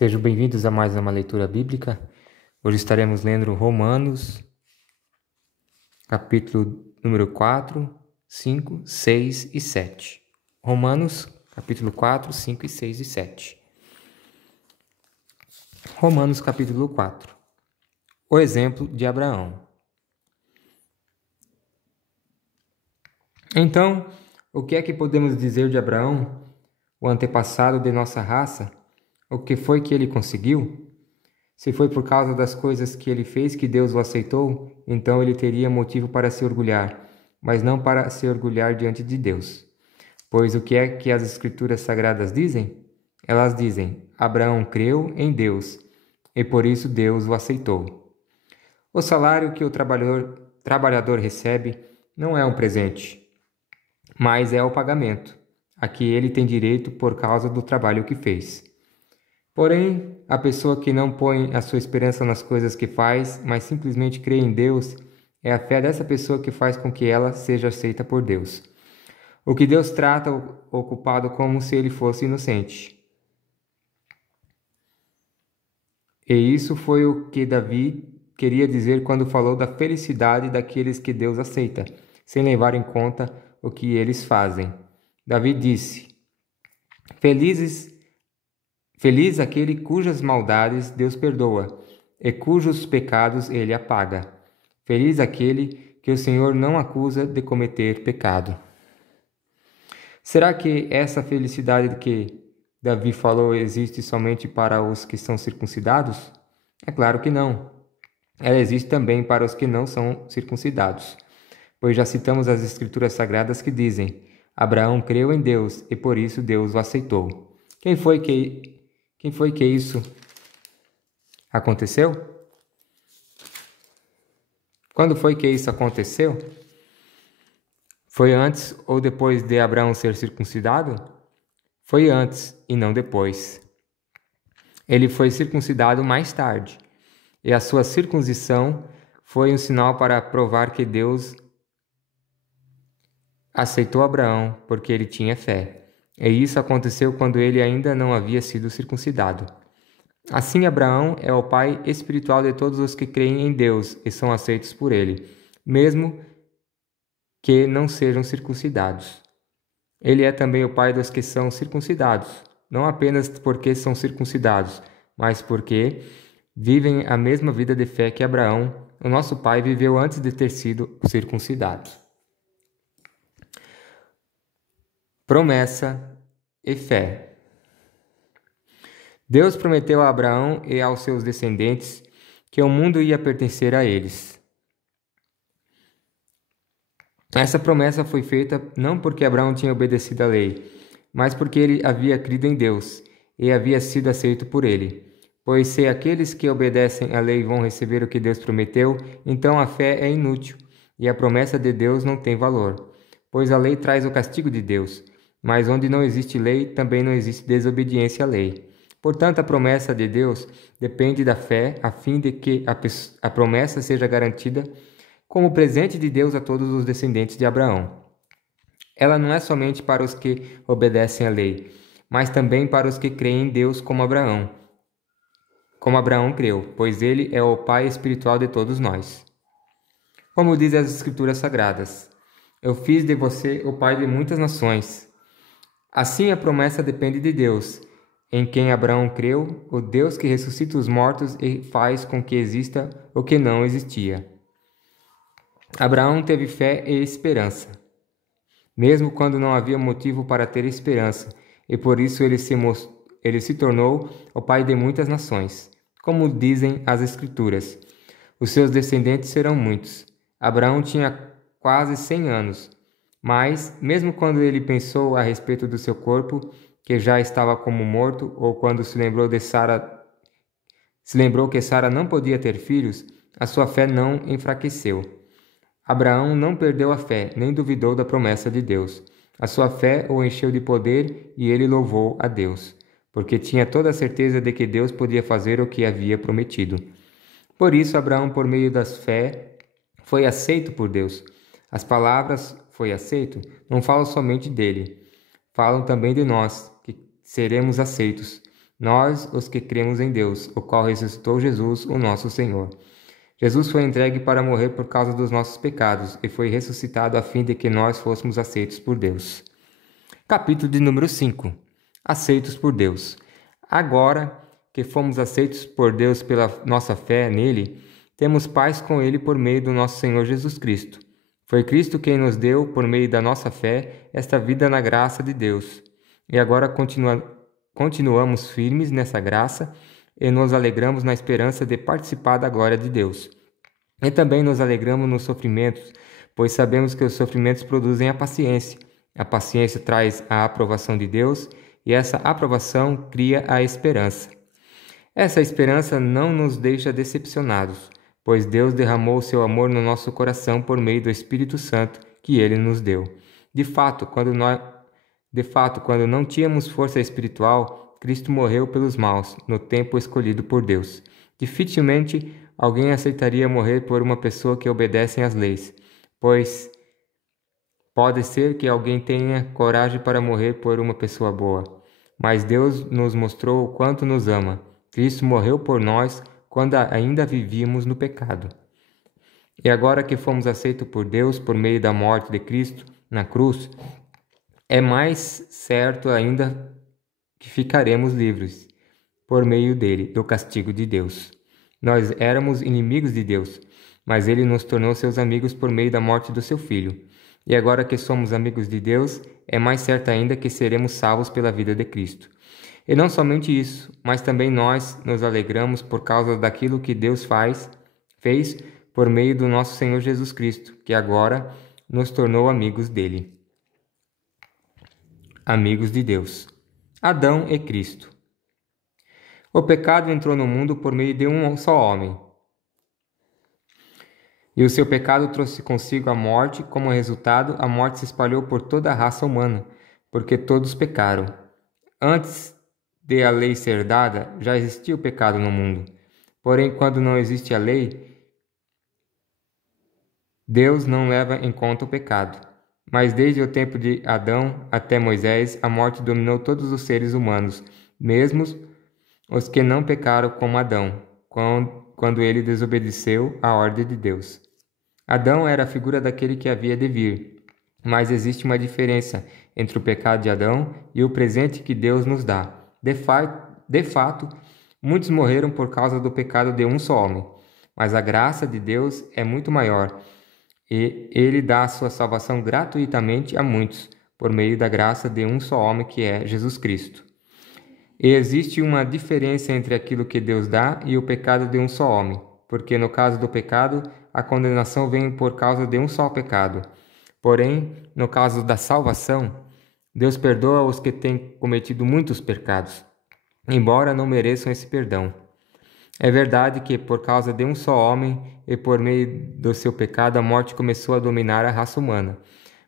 Sejam bem-vindos a mais uma leitura bíblica. Hoje estaremos lendo Romanos, capítulo número 4, 5, 6 e 7. Romanos, capítulo 4, 5, 6 e 7. Romanos, capítulo 4. O exemplo de Abraão. Então, o que é que podemos dizer de Abraão, o antepassado de nossa raça? O que foi que ele conseguiu? Se foi por causa das coisas que ele fez que Deus o aceitou, então ele teria motivo para se orgulhar, mas não para se orgulhar diante de Deus. Pois o que é que as Escrituras Sagradas dizem? Elas dizem: Abraão creu em Deus, e por isso Deus o aceitou. O salário que o trabalhador recebe não é um presente, mas é o pagamento, a que ele tem direito por causa do trabalho que fez. Porém, a pessoa que não põe a sua esperança nas coisas que faz, mas simplesmente crê em Deus, é a fé dessa pessoa que faz com que ela seja aceita por Deus. O que Deus trata o culpado como se ele fosse inocente. E isso foi o que Davi queria dizer quando falou da felicidade daqueles que Deus aceita, sem levar em conta o que eles fazem. Davi disse: Feliz aquele cujas maldades Deus perdoa, e cujos pecados ele apaga. Feliz aquele que o Senhor não acusa de cometer pecado. Será que essa felicidade que Davi falou existe somente para os que são circuncidados? É claro que não. Ela existe também para os que não são circuncidados, pois já citamos as Escrituras Sagradas que dizem: Abraão creu em Deus e por isso Deus o aceitou. Quem foi que isso aconteceu? Quando foi que isso aconteceu? Foi antes ou depois de Abraão ser circuncidado? Foi antes e não depois. Ele foi circuncidado mais tarde, e a sua circuncisão foi um sinal para provar que Deus aceitou Abraão porque ele tinha fé. E isso aconteceu quando ele ainda não havia sido circuncidado. Assim, Abraão é o pai espiritual de todos os que creem em Deus e são aceitos por ele, mesmo que não sejam circuncidados. Ele é também o pai dos que são circuncidados, não apenas porque são circuncidados, mas porque vivem a mesma vida de fé que Abraão, o nosso pai, viveu antes de ter sido circuncidado. Promessa e fé. Deus prometeu a Abraão e aos seus descendentes que o mundo ia pertencer a eles. Essa promessa foi feita não porque Abraão tinha obedecido à lei, mas porque ele havia crido em Deus e havia sido aceito por ele. Pois se aqueles que obedecem à lei vão receber o que Deus prometeu, então a fé é inútil e a promessa de Deus não tem valor. Pois a lei traz o castigo de Deus, mas onde não existe lei, também não existe desobediência à lei. Portanto, a promessa de Deus depende da fé, a fim de que a promessa seja garantida como presente de Deus a todos os descendentes de Abraão. Ela não é somente para os que obedecem à lei, mas também para os que creem em Deus como Abraão creu, pois ele é o pai espiritual de todos nós. Como dizem as Escrituras Sagradas: Eu fiz de você o pai de muitas nações. Assim a promessa depende de Deus, em quem Abraão creu, o Deus que ressuscita os mortos e faz com que exista o que não existia. Abraão teve fé e esperança, mesmo quando não havia motivo para ter esperança, e por isso ele se tornou o pai de muitas nações. Como dizem as Escrituras, os seus descendentes serão muitos. Abraão tinha quase 100 anos, mas, mesmo quando ele pensou a respeito do seu corpo, que já estava como morto, ou quando se lembrou que Sara não podia ter filhos, a sua fé não enfraqueceu. Abraão não perdeu a fé, nem duvidou da promessa de Deus. A sua fé o encheu de poder e ele louvou a Deus, porque tinha toda a certeza de que Deus podia fazer o que havia prometido. Por isso, Abraão, por meio da fé, foi aceito por Deus. As palavras "foi aceito" não falam somente dele, falam também de nós, que seremos aceitos. nós, os que cremos em Deus, o qual ressuscitou Jesus, o nosso Senhor. Jesus foi entregue para morrer por causa dos nossos pecados e foi ressuscitado a fim de que nós fôssemos aceitos por Deus. Capítulo de número 5. Aceitos por Deus. Agora que fomos aceitos por Deus pela nossa fé nele, temos paz com ele por meio do nosso Senhor Jesus Cristo. Foi Cristo quem nos deu, por meio da nossa fé, esta vida na graça de Deus. E agora continuamos firmes nessa graça e nos alegramos na esperança de participar da glória de Deus. E também nos alegramos nos sofrimentos, pois sabemos que os sofrimentos produzem a paciência. A paciência traz a aprovação de Deus, e essa aprovação cria a esperança. Essa esperança não nos deixa decepcionados, pois Deus derramou o seu amor no nosso coração por meio do Espírito Santo que ele nos deu. De fato, quando não tínhamos força espiritual, Cristo morreu pelos maus, no tempo escolhido por Deus. Dificilmente alguém aceitaria morrer por uma pessoa que obedece às leis, pois pode ser que alguém tenha coragem para morrer por uma pessoa boa. Mas Deus nos mostrou o quanto nos ama. Cristo morreu por nós quando ainda vivíamos no pecado. E agora que fomos aceitos por Deus por meio da morte de Cristo na cruz, é mais certo ainda que ficaremos livres, por meio dele, do castigo de Deus. Nós éramos inimigos de Deus, mas ele nos tornou seus amigos por meio da morte do seu Filho. E agora que somos amigos de Deus, é mais certo ainda que seremos salvos pela vida de Cristo. E não somente isso, mas também nós nos alegramos por causa daquilo que Deus fez por meio do nosso Senhor Jesus Cristo, que agora nos tornou amigos dele. Amigos de Deus. Adão e Cristo. O pecado entrou no mundo por meio de um só homem. E o seu pecado trouxe consigo a morte, como resultado, a morte se espalhou por toda a raça humana, porque todos pecaram. Antes de a lei ser dada, já existia o pecado no mundo. Porém, quando não existe a lei, Deus não leva em conta o pecado. Mas desde o tempo de Adão até Moisés, a morte dominou todos os seres humanos, mesmo os que não pecaram como Adão, quando ele desobedeceu à ordem de Deus. Adão era a figura daquele que havia de vir, mas existe uma diferença entre o pecado de Adão e o presente que Deus nos dá. De fato, muitos morreram por causa do pecado de um só homem, mas a graça de Deus é muito maior, e ele dá a sua salvação gratuitamente a muitos, por meio da graça de um só homem que é Jesus Cristo. E existe uma diferença entre aquilo que Deus dá e o pecado de um só homem, porque no caso do pecado, a condenação vem por causa de um só pecado. Porém, no caso da salvação, Deus perdoa os que têm cometido muitos pecados, embora não mereçam esse perdão. É verdade que, por causa de um só homem e por meio do seu pecado, a morte começou a dominar a raça humana.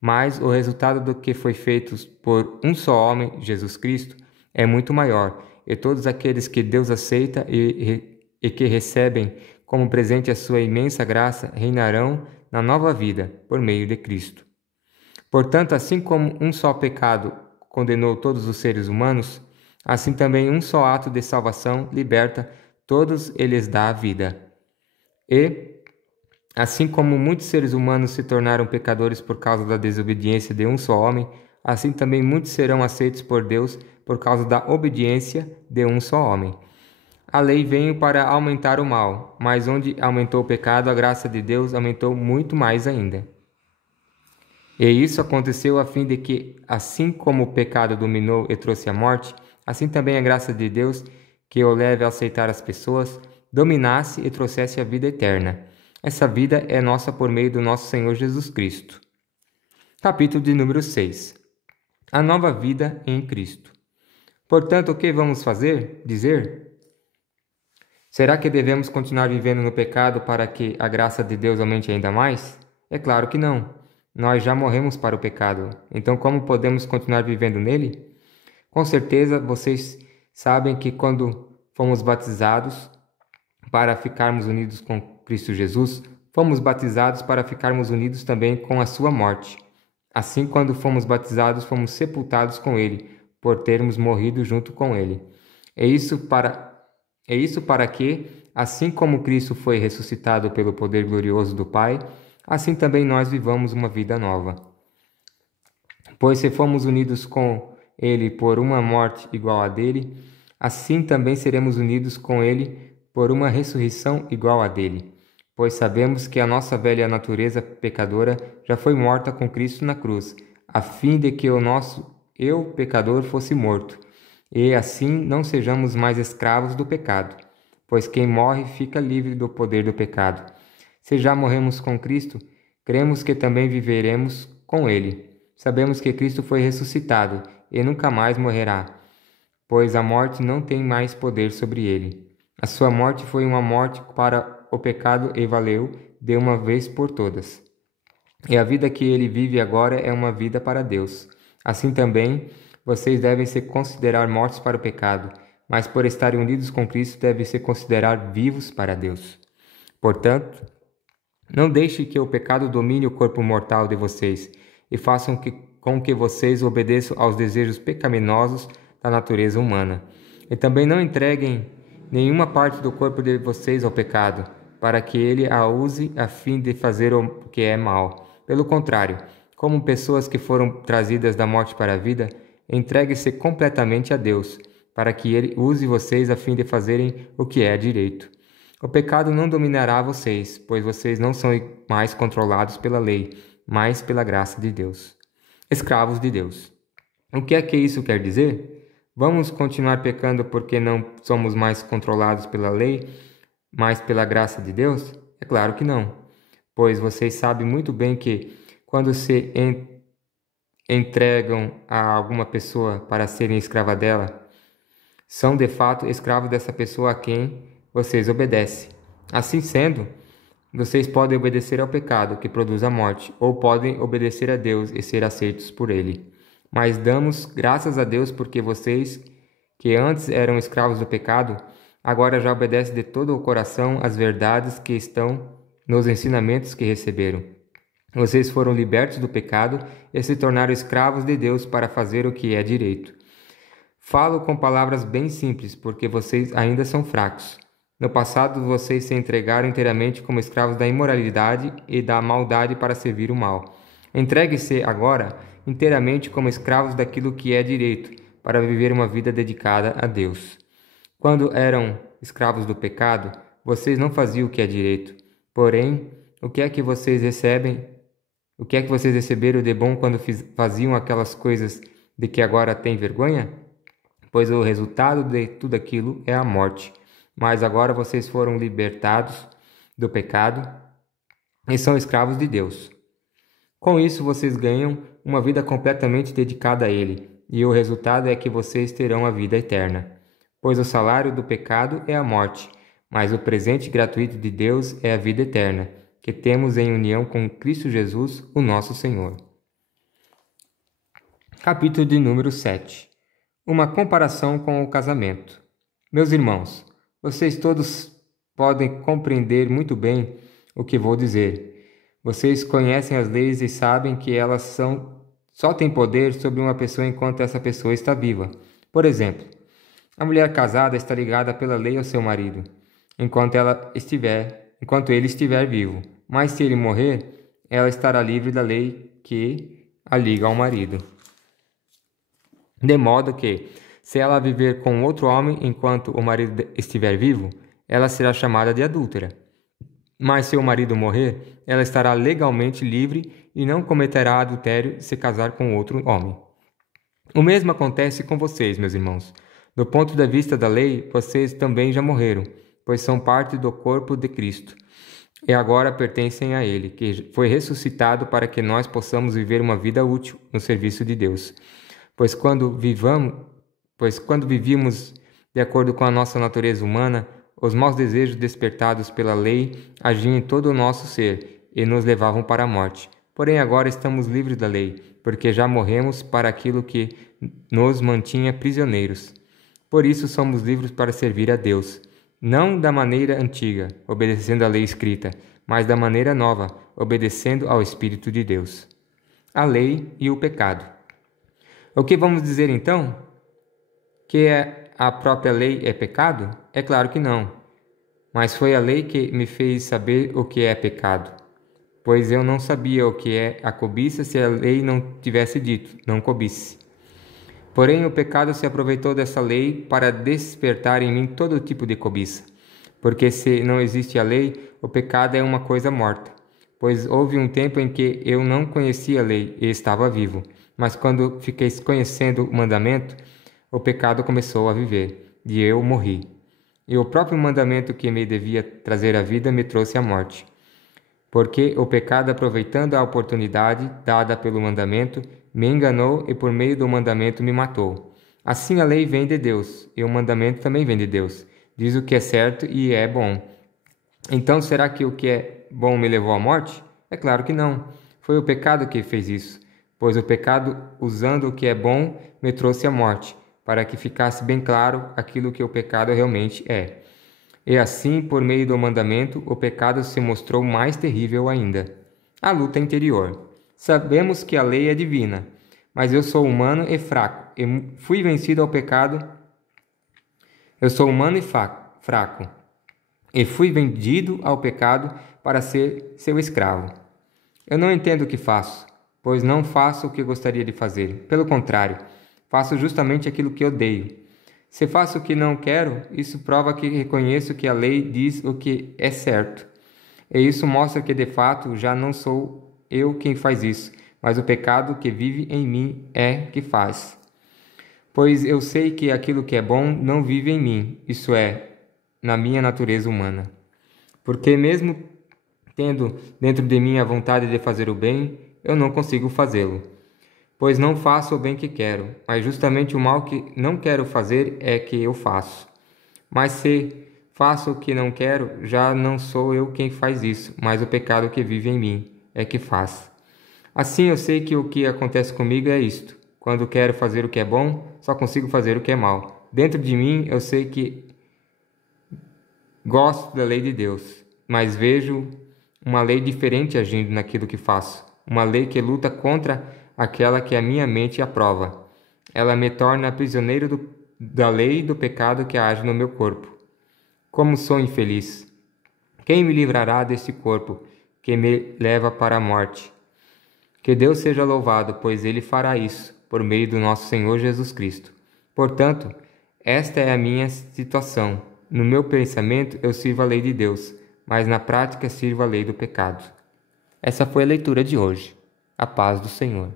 Mas o resultado do que foi feito por um só homem, Jesus Cristo, é muito maior, e todos aqueles que Deus aceita e que recebem como presente a sua imensa graça reinarão na nova vida por meio de Cristo. Portanto, assim como um só pecado condenou todos os seres humanos, assim também um só ato de salvação liberta todos eles da vida. E, assim como muitos seres humanos se tornaram pecadores por causa da desobediência de um só homem, assim também muitos serão aceitos por Deus por causa da obediência de um só homem. A lei veio para aumentar o mal, mas onde aumentou o pecado, a graça de Deus aumentou muito mais ainda. E isso aconteceu a fim de que, assim como o pecado dominou e trouxe a morte, assim também a graça de Deus, que o leve a aceitar as pessoas, dominasse e trouxesse a vida eterna. Essa vida é nossa por meio do nosso Senhor Jesus Cristo. Capítulo de número 6. A nova vida em Cristo. Portanto, o que vamos dizer? Será que devemos continuar vivendo no pecado para que a graça de Deus aumente ainda mais? É claro que não. Nós já morremos para o pecado. Então, como podemos continuar vivendo nele? Com certeza, vocês sabem que quando fomos batizados para ficarmos unidos com Cristo Jesus, fomos batizados para ficarmos unidos também com a sua morte. Assim, quando fomos batizados, fomos sepultados com ele, por termos morrido junto com ele. É isso para que, assim como Cristo foi ressuscitado pelo poder glorioso do Pai, assim também nós vivamos uma vida nova. Pois se fomos unidos com Ele por uma morte igual à dele, assim também seremos unidos com Ele por uma ressurreição igual à dele. Pois sabemos que a nossa velha natureza pecadora já foi morta com Cristo na cruz, a fim de que o nosso eu, pecador, fosse morto, e assim não sejamos mais escravos do pecado. Pois quem morre fica livre do poder do pecado. Se já morremos com Cristo, cremos que também viveremos com Ele. Sabemos que Cristo foi ressuscitado e nunca mais morrerá, pois a morte não tem mais poder sobre ele. A sua morte foi uma morte para o pecado e valeu de uma vez por todas. E a vida que ele vive agora é uma vida para Deus. Assim também, vocês devem se considerar mortos para o pecado, mas por estarem unidos com Cristo devem se considerar vivos para Deus. Portanto, não deixe que o pecado domine o corpo mortal de vocês e façam com que vocês obedeçam aos desejos pecaminosos da natureza humana. E também não entreguem nenhuma parte do corpo de vocês ao pecado, para que ele a use a fim de fazer o que é mal. Pelo contrário, como pessoas que foram trazidas da morte para a vida, entregue-se completamente a Deus, para que ele use vocês a fim de fazerem o que é direito. O pecado não dominará vocês, pois vocês não são mais controlados pela lei, mas pela graça de Deus. Escravos de Deus. O que é que isso quer dizer? Vamos continuar pecando porque não somos mais controlados pela lei, mas pela graça de Deus? É claro que não, pois vocês sabem muito bem que quando se entregam a alguma pessoa para serem escrava dela, são de fato escravos dessa pessoa a quem vocês obedecem. Assim sendo, vocês podem obedecer ao pecado, que produz a morte, ou podem obedecer a Deus e ser aceitos por Ele. Mas damos graças a Deus porque vocês, que antes eram escravos do pecado, agora já obedecem de todo o coração às verdades que estão nos ensinamentos que receberam. Vocês foram libertos do pecado e se tornaram escravos de Deus para fazer o que é direito. Falo com palavras bem simples, porque vocês ainda são fracos. No passado, vocês se entregaram inteiramente como escravos da imoralidade e da maldade para servir o mal. Entregue-se agora inteiramente como escravos daquilo que é direito, para viver uma vida dedicada a Deus. Quando eram escravos do pecado, vocês não faziam o que é direito. Porém, o que é que vocês receberam de bom quando faziam aquelas coisas de que agora têm vergonha? Pois o resultado de tudo aquilo é a morte. Mas agora vocês foram libertados do pecado e são escravos de Deus. Com isso, vocês ganham uma vida completamente dedicada a Ele, e o resultado é que vocês terão a vida eterna. Pois o salário do pecado é a morte, mas o presente gratuito de Deus é a vida eterna, que temos em união com Cristo Jesus, o nosso Senhor. Capítulo de número 7. Uma comparação com o casamento. Meus irmãos, vocês todos podem compreender muito bem o que vou dizer. Vocês conhecem as leis e sabem que elas só têm poder sobre uma pessoa enquanto essa pessoa está viva. Por exemplo, a mulher casada está ligada pela lei ao seu marido, enquanto ele estiver vivo. Mas se ele morrer, ela estará livre da lei que a liga ao marido. De modo que, se ela viver com outro homem enquanto o marido estiver vivo, ela será chamada de adúltera. Mas se o marido morrer, ela estará legalmente livre e não cometerá adultério se casar com outro homem. O mesmo acontece com vocês, meus irmãos. Do ponto de vista da lei, vocês também já morreram, pois são parte do corpo de Cristo. E agora pertencem a Ele, que foi ressuscitado para que nós possamos viver uma vida útil no serviço de Deus. Pois quando vivíamos de acordo com a nossa natureza humana, os maus desejos despertados pela lei agiam em todo o nosso ser e nos levavam para a morte. Porém, agora estamos livres da lei, porque já morremos para aquilo que nos mantinha prisioneiros. Por isso somos livres para servir a Deus, não da maneira antiga, obedecendo à lei escrita, mas da maneira nova, obedecendo ao Espírito de Deus. A lei e o pecado. O que vamos dizer então? Que a própria lei é pecado? É claro que não. Mas foi a lei que me fez saber o que é pecado. Pois eu não sabia o que é a cobiça se a lei não tivesse dito, não cobice. Porém, o pecado se aproveitou dessa lei para despertar em mim todo tipo de cobiça. Porque se não existe a lei, o pecado é uma coisa morta. Pois houve um tempo em que eu não conhecia a lei e estava vivo. Mas quando fiquei conhecendo o mandamento, o pecado começou a viver, e eu morri. E o próprio mandamento que me devia trazer a vida me trouxe a morte. Porque o pecado, aproveitando a oportunidade dada pelo mandamento, me enganou e por meio do mandamento me matou. Assim a lei vem de Deus, e o mandamento também vem de Deus. Diz o que é certo e é bom. Então será que o que é bom me levou à morte? É claro que não. Foi o pecado que fez isso. Pois o pecado, usando o que é bom, me trouxe a morte, para que ficasse bem claro aquilo que o pecado realmente é. E assim, por meio do mandamento, o pecado se mostrou mais terrível ainda. A luta interior. Sabemos que a lei é divina, mas eu sou humano e fraco, e fui vencido ao pecado. Eu sou humano e fraco, e fui vendido ao pecado para ser seu escravo. Eu não entendo o que faço, pois não faço o que gostaria de fazer. Pelo contrário, faço justamente aquilo que odeio. Se faço o que não quero, isso prova que reconheço que a lei diz o que é certo. E isso mostra que, de fato, já não sou eu quem faz isso, mas o pecado que vive em mim é que faz. Pois eu sei que aquilo que é bom não vive em mim, isso é, na minha natureza humana. Porque mesmo tendo dentro de mim a vontade de fazer o bem, eu não consigo fazê-lo. Pois não faço o bem que quero, mas justamente o mal que não quero fazer é que eu faço. Mas se faço o que não quero, já não sou eu quem faz isso, mas o pecado que vive em mim é que faz. Assim eu sei que o que acontece comigo é isto. Quando quero fazer o que é bom, só consigo fazer o que é mal. Dentro de mim eu sei que gosto da lei de Deus, mas vejo uma lei diferente agindo naquilo que faço. Uma lei que luta contra aquela que a minha mente aprova. Ela me torna prisioneiro da lei e do pecado que age no meu corpo. Como sou infeliz! Quem me livrará deste corpo que me leva para a morte? Que Deus seja louvado, pois Ele fará isso, por meio do nosso Senhor Jesus Cristo. Portanto, esta é a minha situação. No meu pensamento eu sirvo a lei de Deus, mas na prática sirvo a lei do pecado. Essa foi a leitura de hoje. A paz do Senhor.